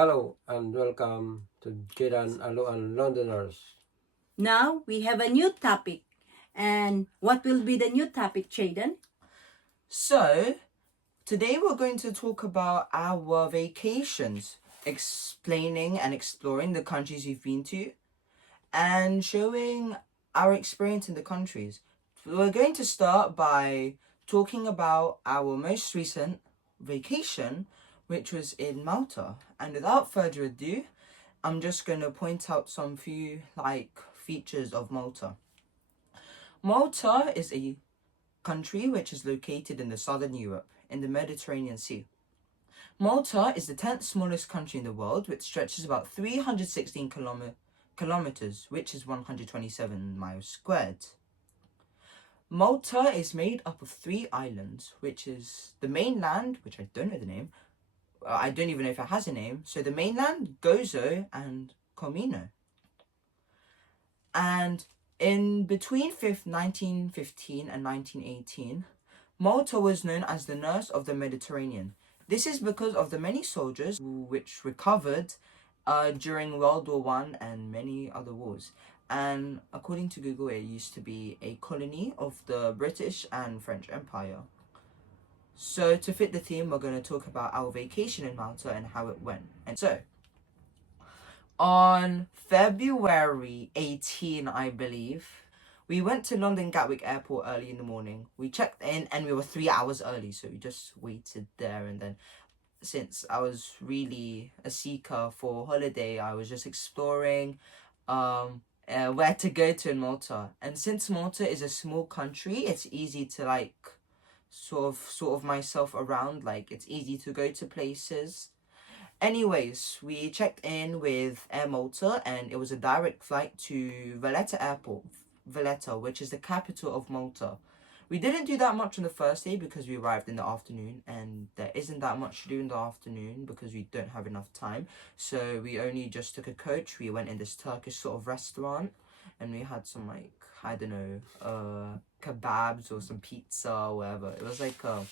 Hello and welcome to Jaiden Aluan Londoners. Now we have a new topic. And what will be the new topic, Jaiden? So, today we're going to talk about our vacations, explaining and exploring the countries we've been to, and showing our experience in the countries. We're going to start by talking about our most recent vacation, which was in Malta. And without further ado, I'm just going to point out some few features of Malta. Malta is a country which is located in the southern Europe, in the Mediterranean Sea. Malta is the 10th smallest country in the world, which stretches about 316 kilometers, which is 127 miles squared. Malta is made up of 3 islands, which is the mainland, which I don't know the name. I don't even know if it has a name. So the mainland, Gozo, and Comino. And in between 1915 and 1918, Malta was known as the nurse of the Mediterranean. This is because of the many soldiers which recovered during World War I and many other wars. And according to Google, it used to be a colony of the British and French Empire. So to fit the theme, we're going to talk about our vacation in Malta and how it went. And so, on February 18, I believe, we went to London Gatwick Airport early in the morning. We checked in and we were 3 hours early, so we just waited there. And then, since I was really a seeker for holiday, I was just exploring where to go to in Malta. And since Malta is a small country, it's easy to sort of myself around. It's easy to go to places. Anyways, we checked in with Air Malta and it was a direct flight to Valletta Airport, Valletta, which is the capital of Malta. We didn't do that much on the first day because we arrived in the afternoon, and there isn't that much to do in the afternoon because we don't have enough time. So we only just took a coach. We went in this Turkish sort of restaurant and we had some kebabs or some pizza or whatever. It was like a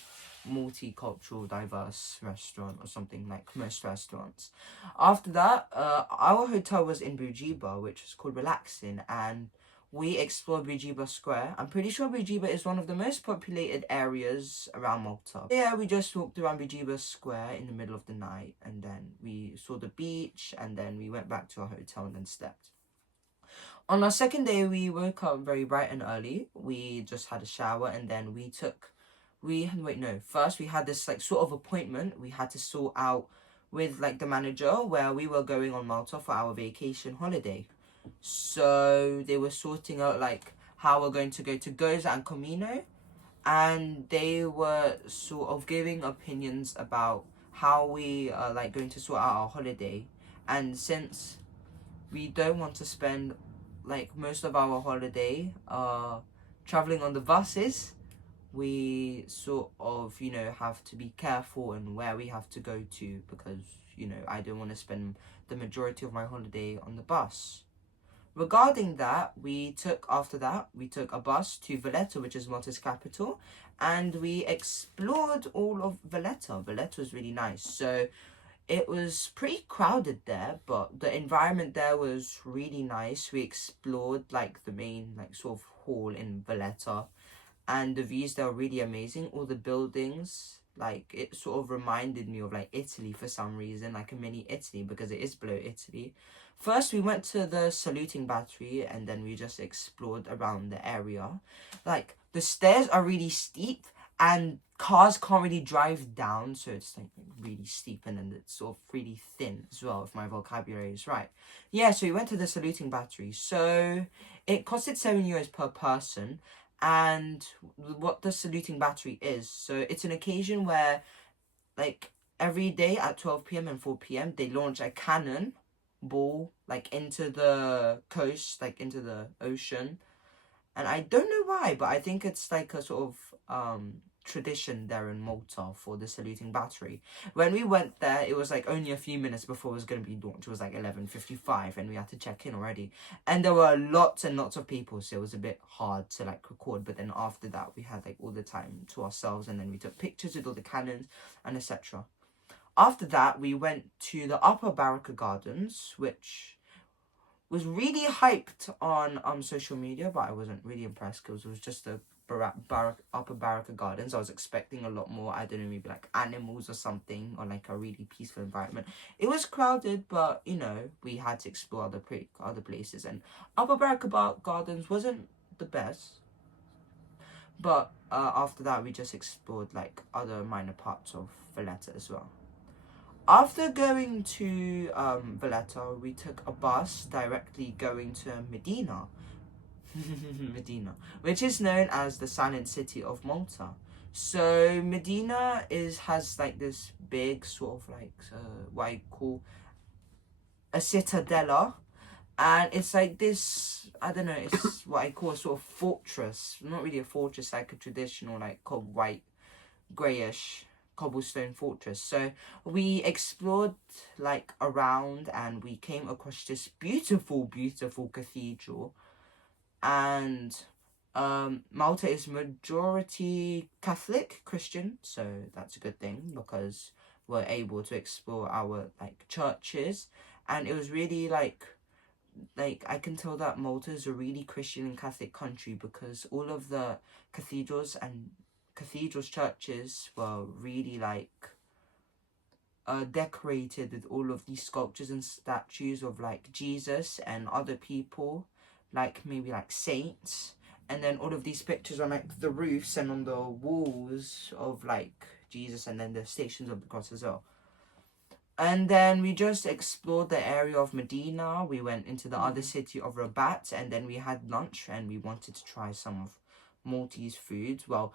multicultural, diverse restaurant or something like most restaurants. After that, our hotel was in Bujiba, which is called Relaxing, and we explored Bujiba Square. I'm pretty sure Bujiba is one of the most populated areas around Malta. Yeah, we just walked around Bujiba Square in the middle of the night, and then we saw the beach, and then we went back to our hotel and then slept. On our second day, we woke up very bright and early. We just had a shower, and then first we had this sort of appointment we had to sort out with the manager where we were going on Malta for our vacation holiday. So they were sorting out how we're going to go to Gozo and Comino, and they were sort of giving opinions about how we are going to sort out our holiday. And since we don't want to spend most of our holiday traveling on the buses, we sort of have to be careful in where we have to go to, because I don't want to spend the majority of my holiday on the bus. Regarding that, we took a bus to Valletta, which is Malta's capital, and we explored all of Valletta. Valletta was really nice. So it was pretty crowded there, but the environment there was really nice. We explored the main sort of hall in Valletta, and the views there were really amazing. All the buildings, it sort of reminded me of Italy for some reason, a mini Italy, because it is below Italy. First, we went to the saluting battery, and then we just explored around the area. The stairs are really steep, and cars can't really drive down, so it's really steep, and then it's sort of really thin as well, if my vocabulary is right. Yeah, so we went to the saluting battery. So it costed €7 per person. And what the saluting battery is, so it's an occasion where every day at 12 p.m. and 4 p.m. they launch a cannon ball into the coast, into the ocean. And I don't know why, but I think it's a sort of tradition there in Malta for the saluting battery. When we went there, it was only a few minutes before it was going to be launched. It was 11:55 and we had to check in already, and there were lots and lots of people, so it was a bit hard to record. But then after that, we had all the time to ourselves, and then we took pictures with all the cannons and etc. after that, we went to the Upper Baraka Gardens, which was really hyped on social media, but I wasn't really impressed because it was just the Upper Baraka Gardens. I was expecting a lot more, I don't know, maybe like animals or something, or like a really peaceful environment. It was crowded, but you know, we had to explore other places, and Upper Baraka Gardens wasn't the best. But after that, we just explored like other minor parts of Valletta as well. After going to Valletta, we took a bus directly going to Medina. Medina, which is known as the Silent City of Malta. So Medina has like this big sort of like what I call a citadella, and it's like this, I don't know, it's what I call a sort of fortress. Not really a fortress, like a traditional like white greyish cobblestone fortress. So we explored like around, and we came across this beautiful cathedral. And Malta is majority Catholic Christian, so that's a good thing because we're able to explore our like churches. And it was really like I can tell that Malta is a really Christian and Catholic country because all of the cathedrals churches were really like decorated with all of these sculptures and statues of like Jesus and other people, like maybe like saints, and then all of these pictures on like the roofs and on the walls of like Jesus, and then the Stations of the Cross as well. And then we just explored the area of Medina. We went into the other city of Rabat, and then we had lunch, and we wanted to try some of Maltese foods. Well,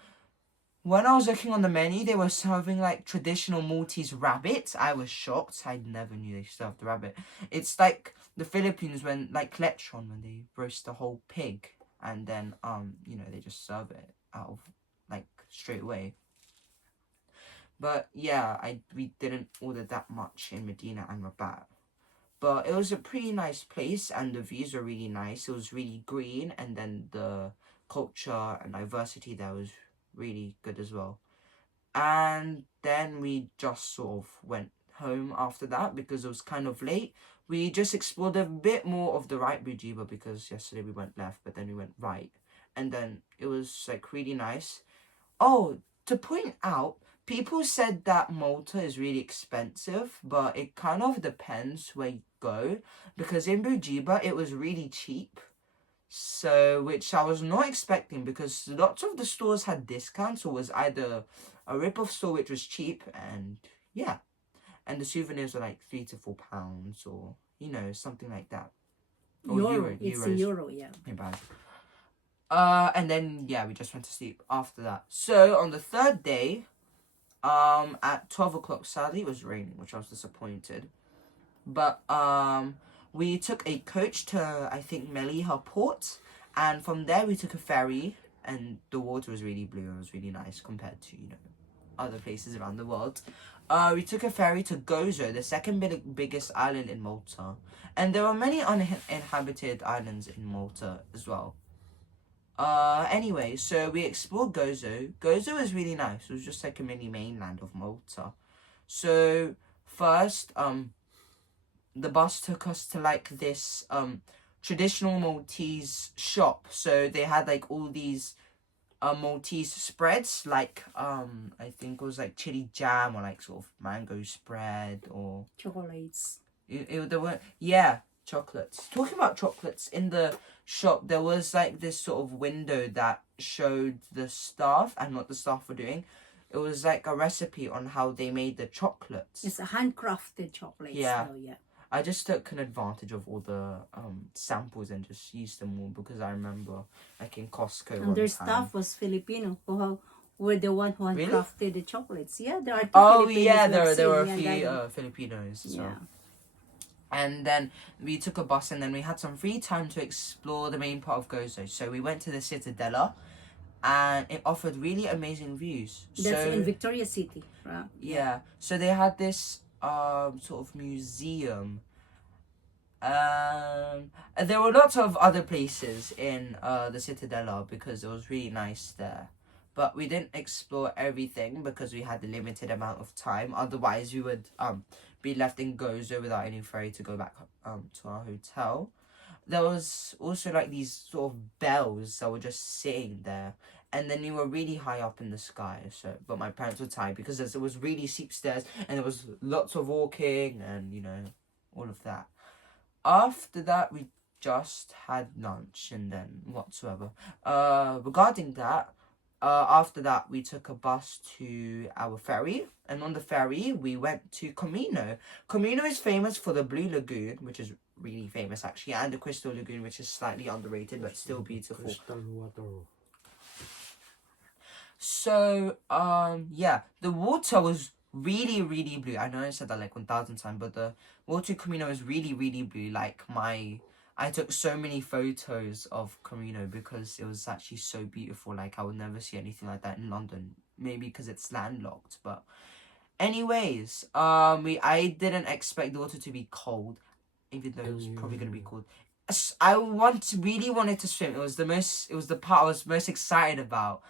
when I was looking on the menu, they were serving like traditional Maltese rabbit. I was shocked. I never knew they served the rabbit. It's like the Philippines when like lechon, when they roast the whole pig, and then you know, they just serve it out of like straight away. But yeah, we didn't order that much in Medina and Rabat. But it was a pretty nice place, and the views were really nice. It was really green, and then the culture and diversity there was really good as well. And then we just sort of went home after that because it was kind of late. We just explored a bit more of the right Bujiba because yesterday we went left, but then we went right. And then it was like really nice. Oh, to point out, people said that Malta is really expensive, but it kind of depends where you go, because in Bujiba it was really cheap. So, which I was not expecting because lots of the stores had discounts, or was either a rip-off store which was cheap, and yeah, and the souvenirs were like £3 to £4, or you know, something like that. Or Euro. It's euros. a euro, yeah. Yeah, bad. And then yeah, we just went to sleep after that. So on the third day, at 12 o'clock, sadly it was raining, which I was disappointed. But we took a coach to, I think, Melilla port, and from there we took a ferry, and the water was really blue and it was really nice compared to, you know, other places around the world. We took a ferry to Gozo, the second biggest island in Malta, and there are many uninhabited islands in Malta as well. Anyway, so we explored Gozo. Gozo was really nice. It was just like a mini mainland of Malta. So first, the bus took us to like this traditional Maltese shop. So they had like all these Maltese spreads, like I think it was like chili jam, or like sort of mango spread, or Chocolates. There were, yeah, chocolates. Talking about chocolates, in the shop there was like this sort of window that showed the staff and what the staff were doing. It was like a recipe on how they made the chocolates. It's a handcrafted chocolates. Yeah. So, yeah. I just took an advantage of all the samples and just used them all because I remember like in Costco. And their staff was Filipino who were the one who Really? handcrafted the chocolates. Yeah, there are two Oh Filipinos yeah, who have there were a seen, few yeah, Filipinos as yeah. well. And then we took a bus, and then we had some free time to explore the main part of Gozo. So we went to the Citadella, and it offered really amazing views. That's in Victoria City, right? Yeah. So they had this sort of museum. There were lots of other places in the Citadella because it was really nice there. but we didn't explore everything because we had a limited amount of time. Otherwise, we would be left in Gozo without any ferry to go back to our hotel. There was also like these sort of bells that were just sitting there, and then you were really high up in the sky. So, but my parents were tired because it was really steep stairs, and there was lots of walking, and you know, all of that. After that, we just had lunch and then whatsoever. Regarding that, after that, we took a bus to our ferry, and on the ferry, we went to Comino. Comino is famous for the Blue Lagoon, which is really famous actually, and the Crystal Lagoon, which is slightly underrated but still beautiful. Crystal water. So, yeah, the water was really, really blue. I know I said that like 1,000 times, but the water in Comino is really, really blue. Like I took so many photos of Comino because it was actually so beautiful. Like I would never see anything like that in London. Maybe because it's landlocked, but anyways, I didn't expect the water to be cold, even though it was probably gonna be cold. I really wanted to swim. It was the part I was most excited about.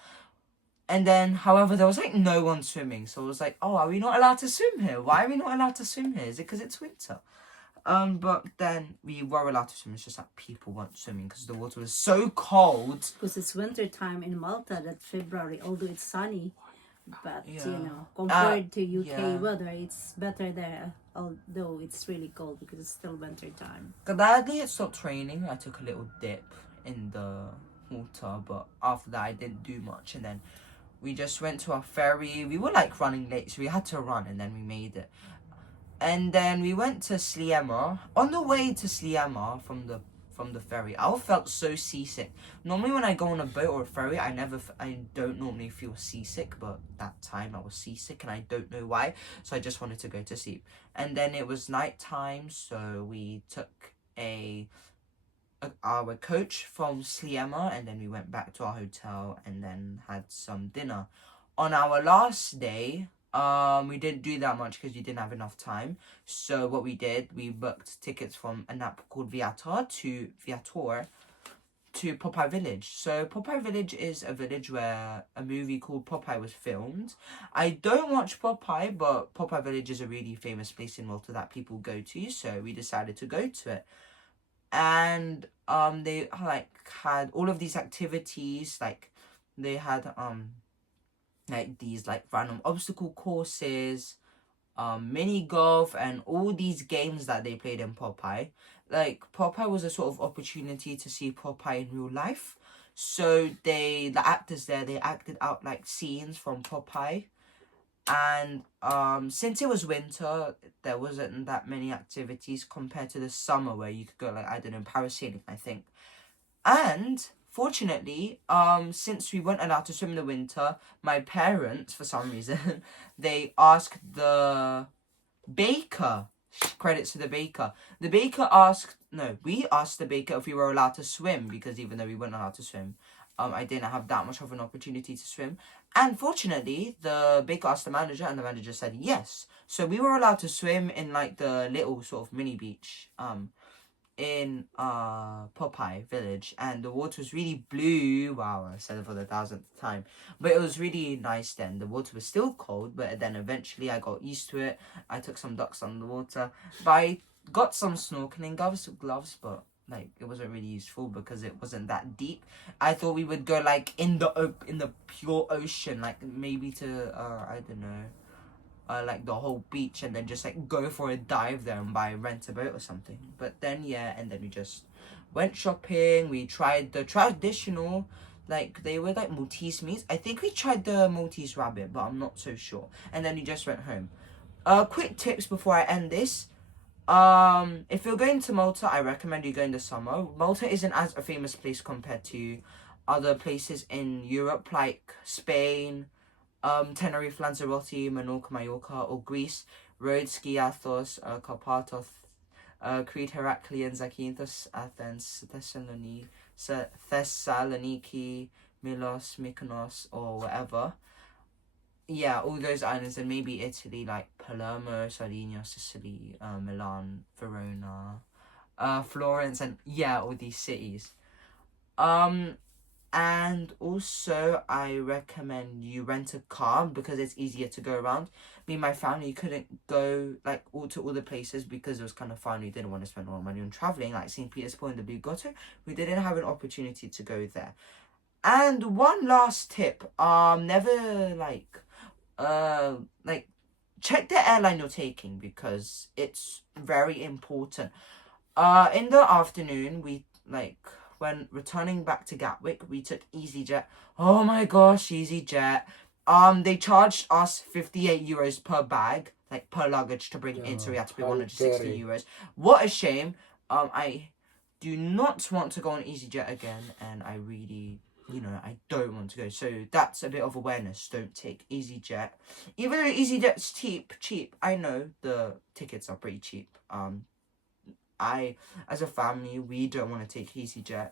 And then, however, there was like no one swimming, so I was like, "Oh, are we not allowed to swim here? Why are we not allowed to swim here? Is it because it's winter?" But then we were allowed to swim. It's just that people weren't swimming because the water was so cold. Because it's winter time in Malta, that February, although it's sunny, but Yeah. you know, compared to UK yeah. weather, it's better there. Although it's really cold because it's still winter time. Gladly it stopped raining. I took a little dip in the water, but after that I didn't do much. And then we just went to our ferry. We were like running late, so we had to run, and then we made it. And then we went to Sliema. On the way to Sliema from the ferry, I felt so seasick. Normally when I go on a boat or a ferry, I don't normally feel seasick, but that time I was seasick and I don't know why, so I just wanted to go to sleep. And then it was night time, so we took our coach from Sliema, and then we went back to our hotel and then had some dinner. On our last day, we didn't do that much because we didn't have enough time. So what we did, we booked tickets from an app called Viator to Popeye Village. So Popeye Village is a village where a movie called Popeye was filmed. I don't watch Popeye, but Popeye Village is a really famous place in Malta that people go to, so we decided to go to it. And they like had all of these activities, like they had like these like random obstacle courses, mini golf, and all these games that they played in Popeye. Like Popeye was a sort of opportunity to see Popeye in real life. So the actors there, they acted out like scenes from Popeye. And since it was winter, there wasn't that many activities compared to the summer where you could go like, I don't know, parasailing, I think. And fortunately, since we weren't allowed to swim in the winter, my parents, for some reason, they asked the baker, credits to the baker. The baker we asked the baker if we were allowed to swim, because even though we weren't allowed to swim, I didn't have that much of an opportunity to swim. And fortunately, the baker asked the manager, and the manager said yes. So we were allowed to swim in like the little sort of mini beach, in Popeye village, and the water was really blue. Wow, I said it for the 1,000th time, but it was really nice then. The water was still cold, but then eventually I got used to it. I took some ducks on the water, but I got some snorkeling gloves, but like it wasn't really useful because it wasn't that deep. I thought we would go like in the pure ocean, like maybe to I don't know, like the whole beach, and then just like go for a dive there and rent a boat or something. But then and then we just went shopping. We tried the traditional, like they were like Maltese meats. I think we tried the Maltese rabbit, but I'm not so sure. And then we just went home. Quick tips before I end this. If you're going to Malta, I recommend you go in the summer. Malta isn't as a famous place compared to other places in Europe, like Spain, Tenerife, Lanzarote, Menorca, Mallorca, or Greece, Rhodes, Skiathos, Karpathos, Crete, Heraklion, Zakynthos, Athens, Thessaloniki, Milos, Mykonos, or whatever. Yeah, all those islands, and maybe Italy, like Palermo, Sardinia, Sicily, Milan, Verona, Florence, and all these cities. And also, I recommend you rent a car because it's easier to go around. Me and my family couldn't go like all the places because it was kind of fun. We didn't want to spend all our money on traveling, like St. Peter's Port and the Blue Grotto. We didn't have an opportunity to go there. And one last tip: never check the airline you're taking because it's very important. In the afternoon, when returning back to Gatwick, we took EasyJet. Oh my gosh, EasyJet. They charged us 58 euros per bag, like per luggage to bring in, so we had to pay 160 euros. What a shame. I do not want to go on EasyJet again, and I really, I don't want to go. So that's a bit of awareness. Don't take EasyJet. Even though EasyJet's cheap, I know the tickets are pretty cheap. As a family, we don't want to take EasyJet.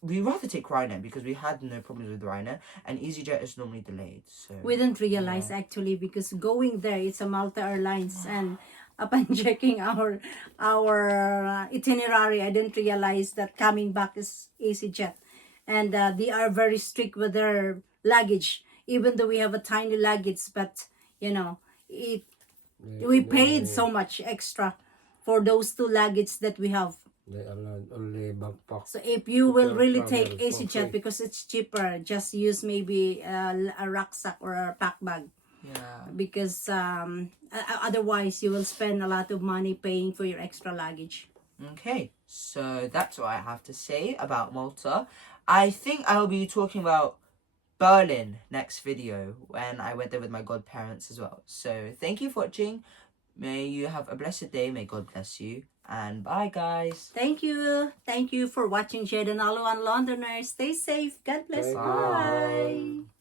We rather take Ryanair because we had no problems with Ryanair, and EasyJet is normally delayed. So We didn't realize actually because going there, it's a Malta Airlines, and upon checking our itinerary, I didn't realize that coming back is EasyJet, and they are very strict with their luggage. Even though we have a tiny luggage, but we paid so much extra for those 2 luggage that we have. They allowed only backpack. So if you will can really travel take for EasyJet free. because it's cheaper, just use maybe a rucksack or a pack bag. yeah. Because otherwise you will spend a lot of money paying for your extra luggage. Okay, so that's what I have to say about Malta. I think I'll be talking about Berlin next video when I went there with my godparents as well. So thank you for watching. May you have a blessed day. May God bless you. And bye, guys. Thank you. Thank you for watching Jaiden Aluan Londoners. Stay safe. God bless. Thank you. Bye.